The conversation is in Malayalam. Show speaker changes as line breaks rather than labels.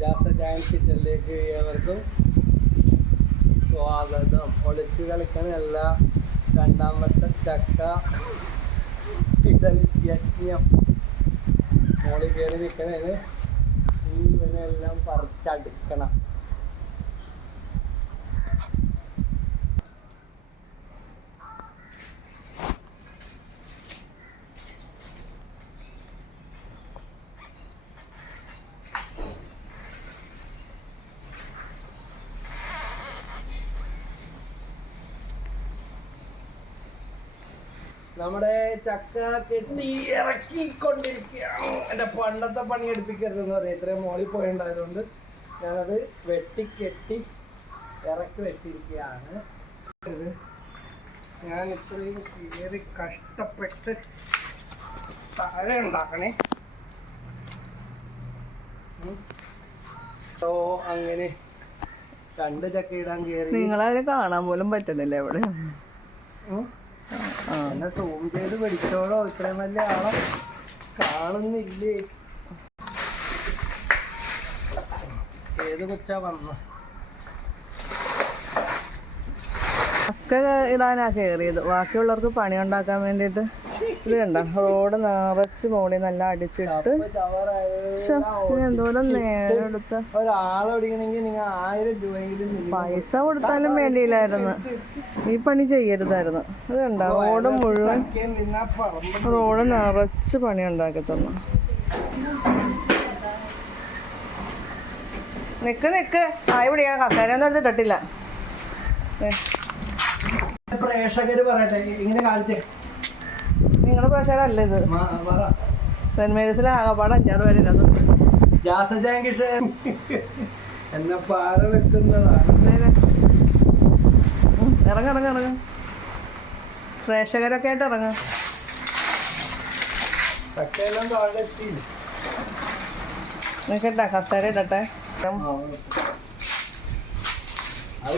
ജാസ ഡാൻസ് കിച്ചണിലേക്ക് ഏവർക്കും സ്വാഗതം. ഒളിച്ച് കളിക്കണ എല്ലാ രണ്ടാമത്തെ ചക്ക യജ്ഞം മോളിൽ കയറി നിൽക്കണേന് ഇവനെല്ലാം പറിച്ചടുക്കണം. നമ്മുടെ ചക്ക കെട്ടി ഇറക്കിക്കൊണ്ടിരിക്കുകയാണ്. എന്റെ പണ്ടത്തെ പണി എടുപ്പിക്കരുതെന്ന് പറയാം. ഇത്രയും മോളിൽ പോയിണ്ടായതുകൊണ്ട് ഞാനത് വെട്ടിക്കെട്ടി ഇറക്കി വെച്ചിരിക്കുകയാണ്. ഞാൻ ഇത്രയും കയറി കഷ്ടപ്പെട്ട് താഴെ ഉണ്ടാക്കണേ. ഓ അങ്ങനെ രണ്ട് ചക്ക ഇടാൻ കയറി.
നിങ്ങളെ കാണാൻ പോലും പറ്റണില്ല എവിടെ.
സൂം ചെയ്ത് പിടിച്ചോളോ ഇത്രയും വലിയ ആളെ. കാണുന്നില്ലേ ഏത് കൊച്ചാ വന്ന
ഒക്കെ ഇടാനാ കയറിയത് ബാക്കിയുള്ളവർക്ക് പണി ഉണ്ടാക്കാൻ വേണ്ടിയിട്ട് ഇത് കണ്ട? റോഡ് നിറച്ച് മോളി നല്ല അടിച്ചിട്ട് എന്തോരം നേരം എടുത്ത പൈസ കൊടുത്താലും വേണ്ടിയില്ലായിരുന്നു. ഈ പണി ചെയ്യരുതായിരുന്നു. ഇത് കണ്ട? റോഡ് മുഴുവൻ റോഡ് നിറച്ച് പണി ഉണ്ടാക്കി തന്നു നിക്ക് നിക്ക്. ആയി പിടിക്കാൻ കസേരയൊന്നും എടുത്തിട്ടില്ല
പ്രേക്ഷകര് പറയട്ടെ ഇങ്ങനെ കാലത്തെ
നിങ്ങളുടെ പ്രേക്ഷകരല്ല ഇത്? സെന്റ് മേരീസിലെ ആകപ്പാട് അഞ്ചാറ് പേരുണ്ട്
ജാസജാങ്കിഷ എന്നെ പാറ വെക്കുന്നതാണ്
ഇറങ്ങ ഇറങ്ങ ഇറങ്ങ. പ്രേക്ഷകരൊക്കെ ആയിട്ട് ഇറങ്ങ. നിൽക്കട്ടെ കസേര ഇടട്ടെ?
അത്